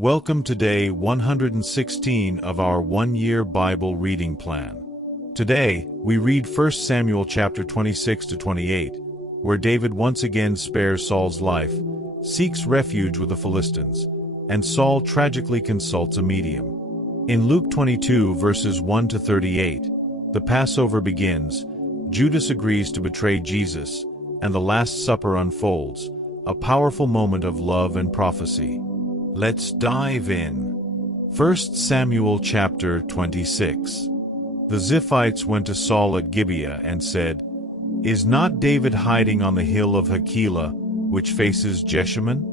Welcome to day 116 of our one-year Bible reading plan. Today, we read 1 Samuel chapter 26 to 28, where David once again spares Saul's life, seeks refuge with the Philistines, and Saul tragically consults a medium. In Luke 22 verses 1 to 38, the Passover begins, Judas agrees to betray Jesus, and the Last Supper unfolds, a powerful moment of love and prophecy. Let's dive in. 1 Samuel chapter 26. The Ziphites went to Saul at Gibeah and said, "Is not David hiding on the hill of Hachilah, which faces Jeshimon?"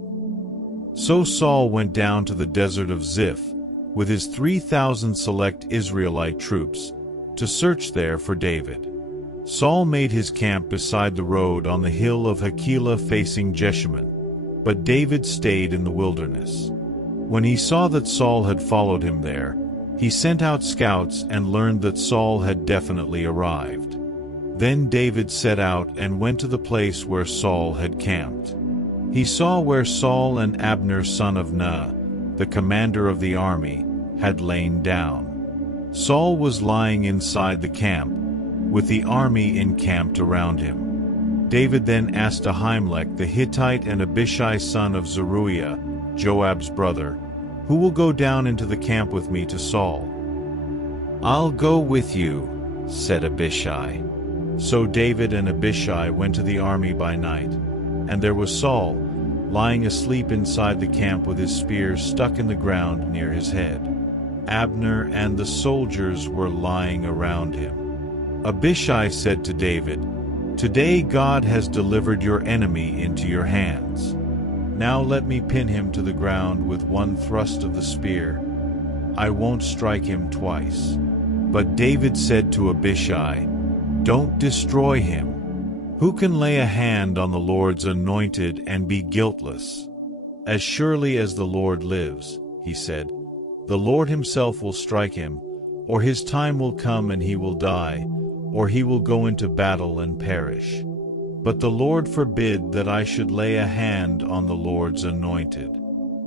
So Saul went down to the desert of Ziph, with his 3,000 select Israelite troops, to search there for David. Saul made his camp beside the road on the hill of Hachilah facing Jeshimon, but David stayed in the wilderness. When he saw that Saul had followed him there, he sent out scouts and learned that Saul had definitely arrived. Then David set out and went to the place where Saul had camped. He saw where Saul and Abner son of Ner, the commander of the army, had lain down. Saul was lying inside the camp, with the army encamped around him. David then asked Ahimelech the Hittite and Abishai son of Zeruiah, Joab's brother, "Who will go down into the camp with me to Saul?" "I'll go with you," said Abishai. So David and Abishai went to the army by night, and there was Saul, lying asleep inside the camp with his spear stuck in the ground near his head. Abner and the soldiers were lying around him. Abishai said to David, "Today God has delivered your enemy into your hands. Now let me pin him to the ground with one thrust of the spear. I won't strike him twice." But David said to Abishai, "Don't destroy him. Who can lay a hand on the Lord's anointed and be guiltless? As surely as the Lord lives," he said, "the Lord himself will strike him, or his time will come and he will die, or he will go into battle and perish. But the Lord forbid that I should lay a hand on the Lord's anointed.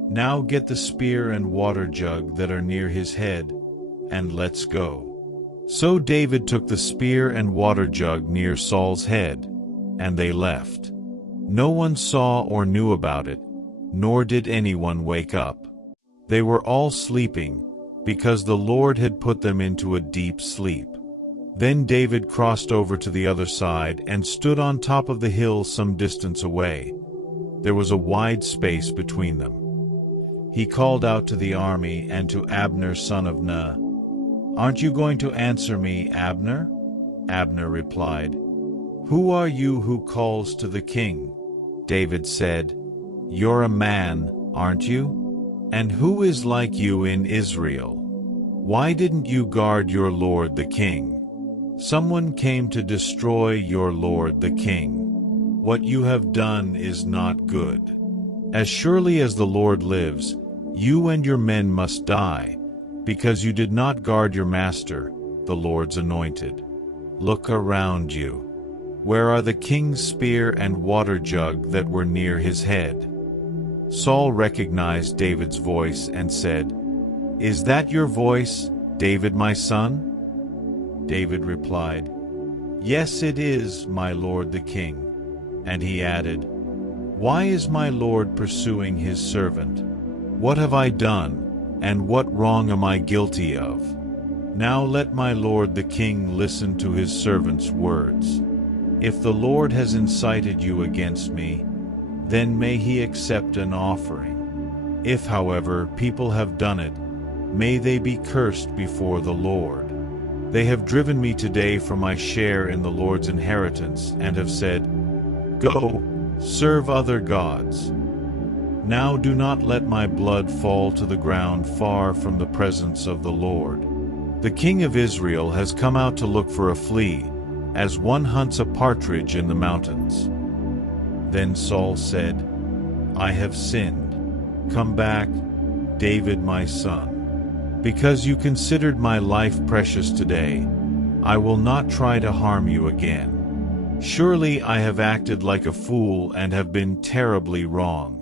Now get the spear and water jug that are near his head, and let's go." So David took the spear and water jug near Saul's head, and they left. No one saw or knew about it, nor did anyone wake up. They were all sleeping, because the Lord had put them into a deep sleep. Then David crossed over to the other side and stood on top of the hill some distance away. There was a wide space between them. He called out to the army and to Abner son of Ner, "Aren't you going to answer me, Abner?" Abner replied, "Who are you who calls to the king?" David said, "You're a man, aren't you? And who is like you in Israel? Why didn't you guard your lord the king? Someone came to destroy your lord the king. What you have done is not good. As surely as the Lord lives, you and your men must die, because you did not guard your master, the Lord's anointed. Look around you. Where are the king's spear and water jug that were near his head?" Saul recognized David's voice and said, "Is that your voice, David my son?" David replied, "Yes, it is, my lord the king." And he added, "Why is my lord pursuing his servant? What have I done, and what wrong am I guilty of? Now let my lord the king listen to his servant's words. If the Lord has incited you against me, then may he accept an offering. If, however, people have done it, may they be cursed before the Lord. They have driven me today from my share in the Lord's inheritance and have said, 'Go, serve other gods.' Now do not let my blood fall to the ground far from the presence of the Lord. The king of Israel has come out to look for a flea, as one hunts a partridge in the mountains." Then Saul said, "I have sinned. Come back, David my son. Because you considered my life precious today, I will not try to harm you again. Surely I have acted like a fool and have been terribly wrong."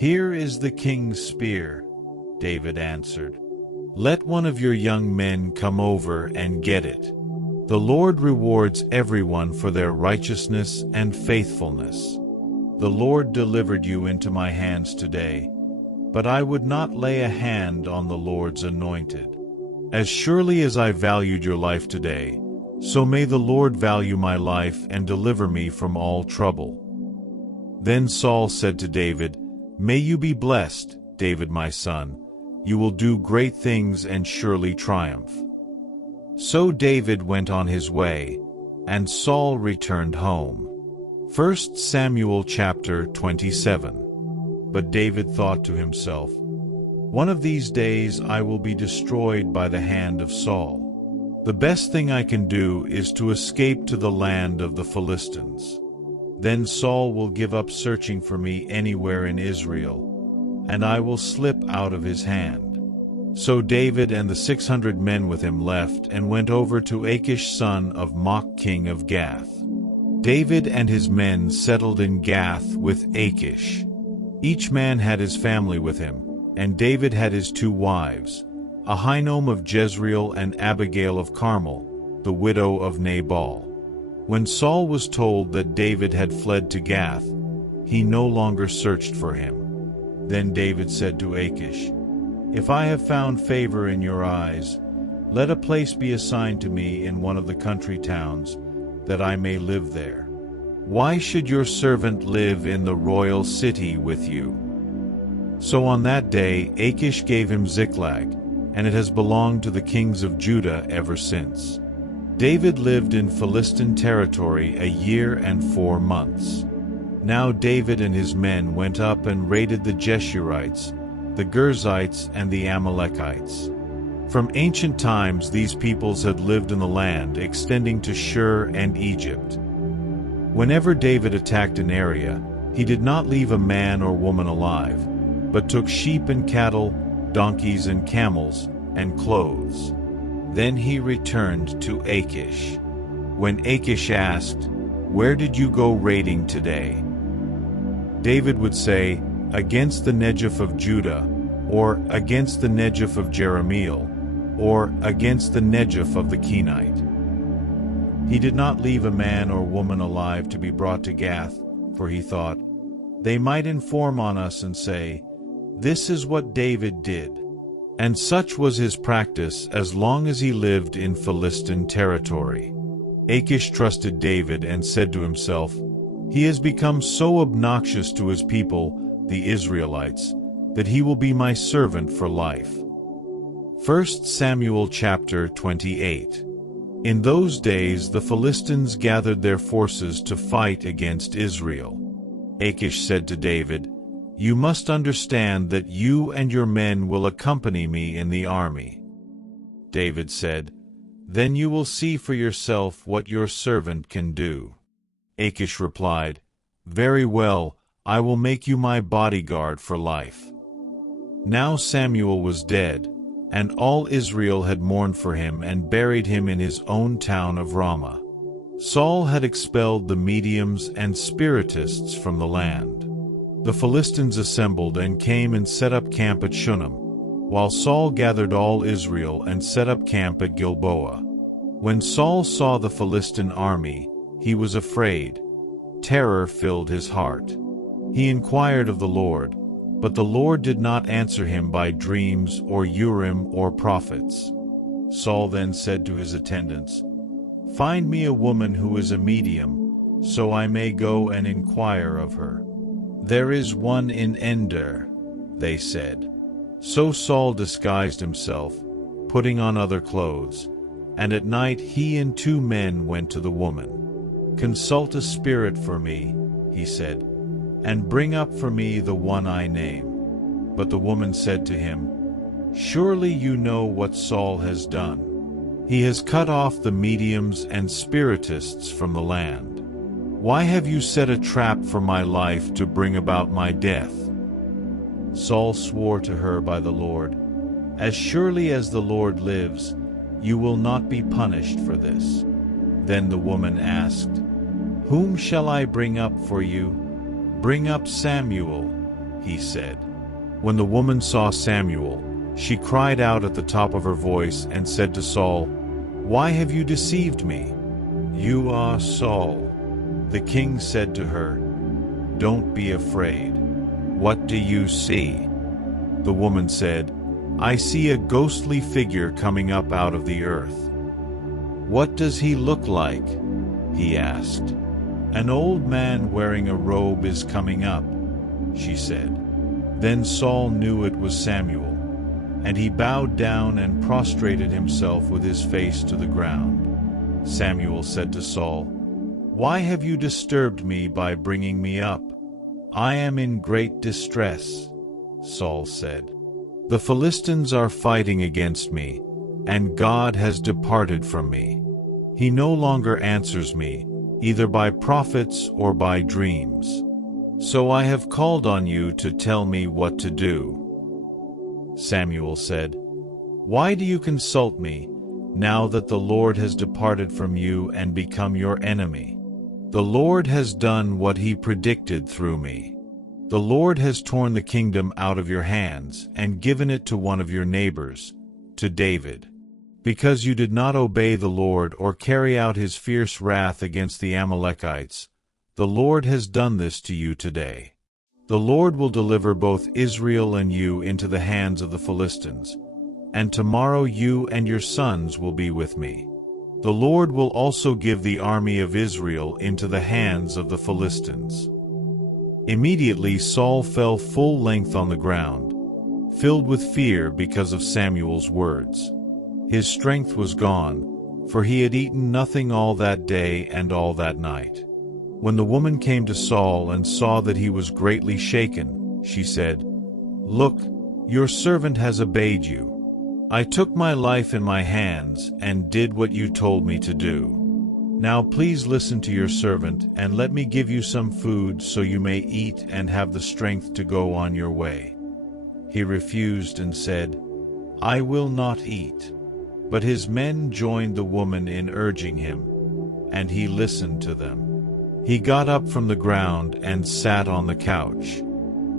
"Here is the king's spear," David answered. "Let one of your young men come over and get it. The Lord rewards everyone for their righteousness and faithfulness. The Lord delivered you into my hands today, but I would not lay a hand on the Lord's anointed. As surely as I valued your life today, so may the Lord value my life and deliver me from all trouble." Then Saul said to David, "May you be blessed, David my son. You will do great things and surely triumph." So David went on his way, and Saul returned home. 1 Samuel chapter 27. But David thought to himself, "One of these days I will be destroyed by the hand of Saul. The best thing I can do is to escape to the land of the Philistines. Then Saul will give up searching for me anywhere in Israel, and I will slip out of his hand." So David and the 600 men with him left and went over to Achish son of Maach king of Gath. David and his men settled in Gath with Achish. Each man had his family with him, and David had his 2 wives, Ahinoam of Jezreel and Abigail of Carmel, the widow of Nabal. When Saul was told that David had fled to Gath, he no longer searched for him. Then David said to Achish, "If I have found favor in your eyes, let a place be assigned to me in one of the country towns, that I may live there. Why should your servant live in the royal city with you?" So on that day Achish gave him Ziklag, and it has belonged to the kings of Judah ever since. David lived in Philistine territory 1 year and 4 months. Now David and his men went up and raided the Jeshurites, the Girzites, and the Amalekites. From ancient times these peoples had lived in the land extending to Shur and Egypt. Whenever David attacked an area, he did not leave a man or woman alive, but took sheep and cattle, donkeys and camels, and clothes. Then he returned to Achish. When Achish asked, "Where did you go raiding today?" David would say, "Against the Negev of Judah," or "Against the Negev of Jerahmeel," or "Against the Negev of the Kenite." He did not leave a man or woman alive to be brought to Gath, for he thought, "They might inform on us and say, 'This is what David did.'" And such was his practice as long as he lived in Philistine territory. Achish trusted David and said to himself, "He has become so obnoxious to his people, the Israelites, that he will be my servant for life." 1 Samuel chapter 28. In those days the Philistines gathered their forces to fight against Israel. Achish said to David, "You must understand that you and your men will accompany me in the army." David said, "Then you will see for yourself what your servant can do." Achish replied, "Very well, I will make you my bodyguard for life." Now Samuel was dead, and all Israel had mourned for him and buried him in his own town of Ramah. Saul had expelled the mediums and spiritists from the land. The Philistines assembled and came and set up camp at Shunem, while Saul gathered all Israel and set up camp at Gilboa. When Saul saw the Philistine army, he was afraid. Terror filled his heart. He inquired of the Lord, but the Lord did not answer him by dreams or Urim or prophets. Saul then said to his attendants, "Find me a woman who is a medium, so I may go and inquire of her." "There is one in Endor," they said. So Saul disguised himself, putting on other clothes, and at night he and 2 men went to the woman. "Consult a spirit for me," he said, "and bring up for me the one I name." But the woman said to him, "Surely you know what Saul has done. He has cut off the mediums and spiritists from the land. Why have you set a trap for my life to bring about my death?" Saul swore to her by the Lord, "As surely as the Lord lives, you will not be punished for this." Then the woman asked, "Whom shall I bring up for you?" "Bring up Samuel," he said. When the woman saw Samuel, she cried out at the top of her voice and said to Saul, "Why have you deceived me? You are Saul." The king said to her, "Don't be afraid. What do you see?" The woman said, "I see a ghostly figure coming up out of the earth." "What does he look like?" he asked. "An old man wearing a robe is coming up," she said. Then Saul knew it was Samuel, and he bowed down and prostrated himself with his face to the ground. Samuel said to Saul, "Why have you disturbed me by bringing me up?" "I am in great distress," Saul said. "The Philistines are fighting against me, and God has departed from me. He no longer answers me, either by prophets or by dreams. So I have called on you to tell me what to do." Samuel said, "Why do you consult me, now that the Lord has departed from you and become your enemy? The Lord has done what he predicted through me. The Lord has torn the kingdom out of your hands and given it to one of your neighbors, to David. Because you did not obey the Lord or carry out his fierce wrath against the Amalekites, the Lord has done this to you today. The Lord will deliver both Israel and you into the hands of the Philistines, and tomorrow you and your sons will be with me. The Lord will also give the army of Israel into the hands of the Philistines." Immediately Saul fell full length on the ground, filled with fear because of Samuel's words. His strength was gone, for he had eaten nothing all that day and all that night. When the woman came to Saul and saw that he was greatly shaken, she said, "Look, your servant has obeyed you. I took my life in my hands and did what you told me to do. Now please listen to your servant and let me give you some food so you may eat and have the strength to go on your way." He refused and said, "I will not eat." But his men joined the woman in urging him, and he listened to them. He got up from the ground and sat on the couch.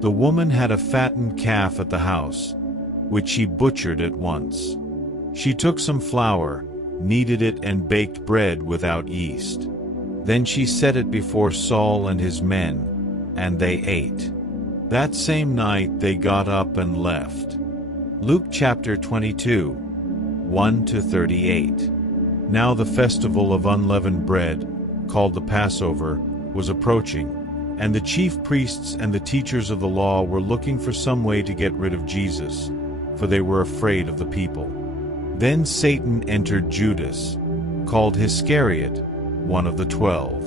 The woman had a fattened calf at the house, which she butchered at once. She took some flour, kneaded it, and baked bread without yeast. Then she set it before Saul and his men, and they ate. That same night they got up and left. Luke chapter 22, 1-38. Now the festival of unleavened bread, called the Passover, was approaching, and the chief priests and the teachers of the law were looking for some way to get rid of Jesus, for they were afraid of the people. Then Satan entered Judas, called Iscariot, one of the 12.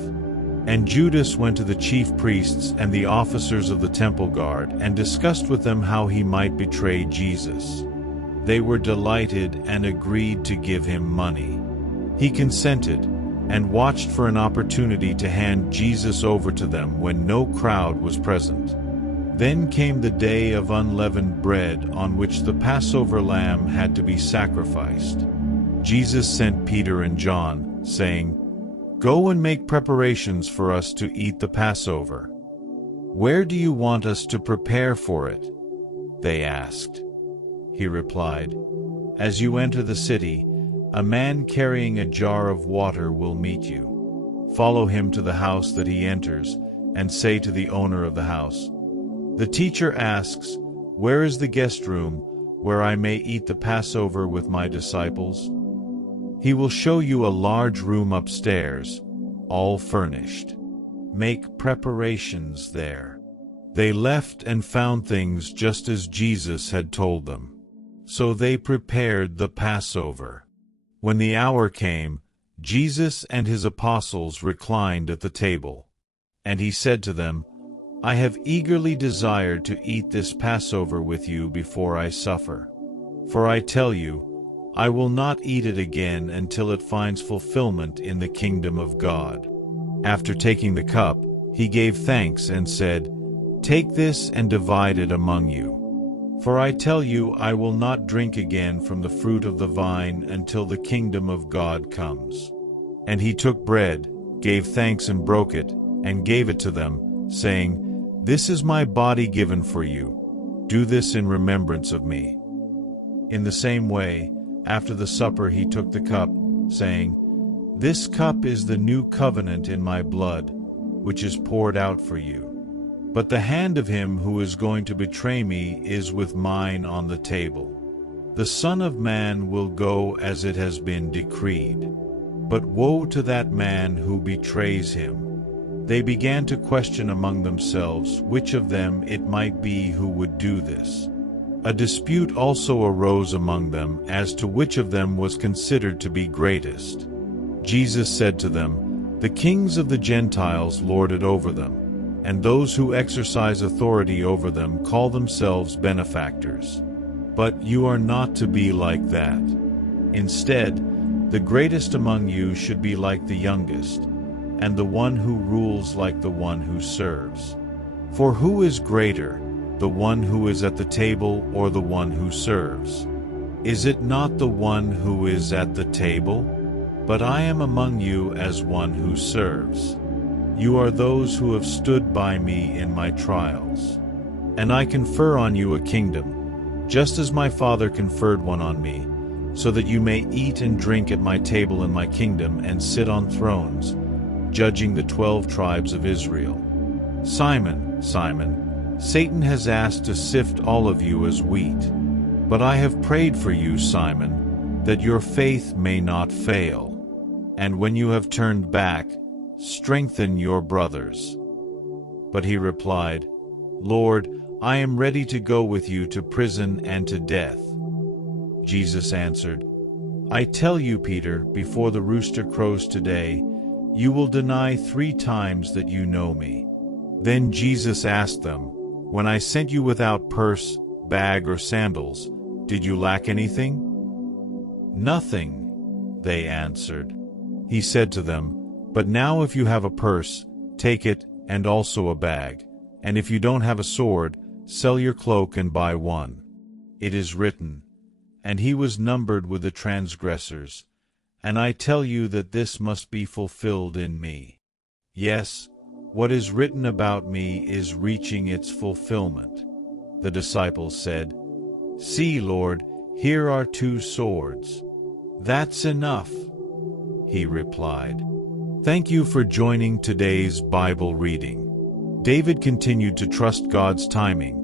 And Judas went to the chief priests and the officers of the temple guard and discussed with them how he might betray Jesus. They were delighted and agreed to give him money. He consented, and watched for an opportunity to hand Jesus over to them when no crowd was present. Then came the day of unleavened bread on which the Passover lamb had to be sacrificed. Jesus sent Peter and John, saying, "Go and make preparations for us to eat the Passover." "Where do you want us to prepare for it?" they asked. He replied, "As you enter the city, a man carrying a jar of water will meet you. Follow him to the house that he enters, and say to the owner of the house, 'The teacher asks, where is the guest room, where I may eat the Passover with my disciples?' He will show you a large room upstairs, all furnished. Make preparations there." They left and found things just as Jesus had told them. So they prepared the Passover. When the hour came, Jesus and his apostles reclined at the table. And he said to them, "I have eagerly desired to eat this Passover with you before I suffer. For I tell you, I will not eat it again until it finds fulfillment in the kingdom of God." After taking the cup, he gave thanks and said, "Take this and divide it among you. For I tell you, I will not drink again from the fruit of the vine until the kingdom of God comes." And he took bread, gave thanks and broke it, and gave it to them, saying, This is my body given for you. Do this in remembrance of me." In the same way, after the supper he took the cup, saying, "This cup is the new covenant in my blood, which is poured out for you. But the hand of him who is going to betray me is with mine on the table. The Son of Man will go as it has been decreed. But woe to that man who betrays him." They began to question among themselves which of them it might be who would do this. A dispute also arose among them as to which of them was considered to be greatest. Jesus said to them, "The kings of the Gentiles lord it over them, and those who exercise authority over them call themselves benefactors. But you are not to be like that. Instead, the greatest among you should be like the youngest, and the one who rules like the one who serves. For who is greater, the one who is at the table or the one who serves? Is it not the one who is at the table? But I am among you as one who serves. You are those who have stood by me in my trials. And I confer on you a kingdom, just as my Father conferred one on me, so that you may eat and drink at my table in my kingdom and sit on thrones, judging the 12 tribes of Israel. Simon, Simon, Satan has asked to sift all of you as wheat. But I have prayed for you, Simon, that your faith may not fail. And when you have turned back, strengthen your brothers." But he replied, "Lord, I am ready to go with you to prison and to death." Jesus answered, "I tell you, Peter, before the rooster crows today, you will deny 3 times that you know me." Then Jesus asked them, "When I sent you without purse, bag, or sandals, did you lack anything?" "Nothing," they answered. He said to them, "But now if you have a purse, take it, and also a bag. And if you don't have a sword, sell your cloak and buy one. It is written, 'And he was numbered with the transgressors.' And I tell you that this must be fulfilled in me. Yes, what is written about me is reaching its fulfillment." The disciples said, "See, Lord, here are 2 swords." "That's enough," he replied. Thank you for joining today's Bible reading. David continued to trust God's timing,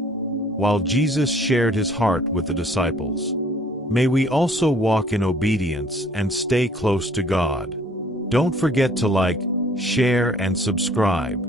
while Jesus shared his heart with the disciples. May we also walk in obedience and stay close to God. Don't forget to like, share, and subscribe.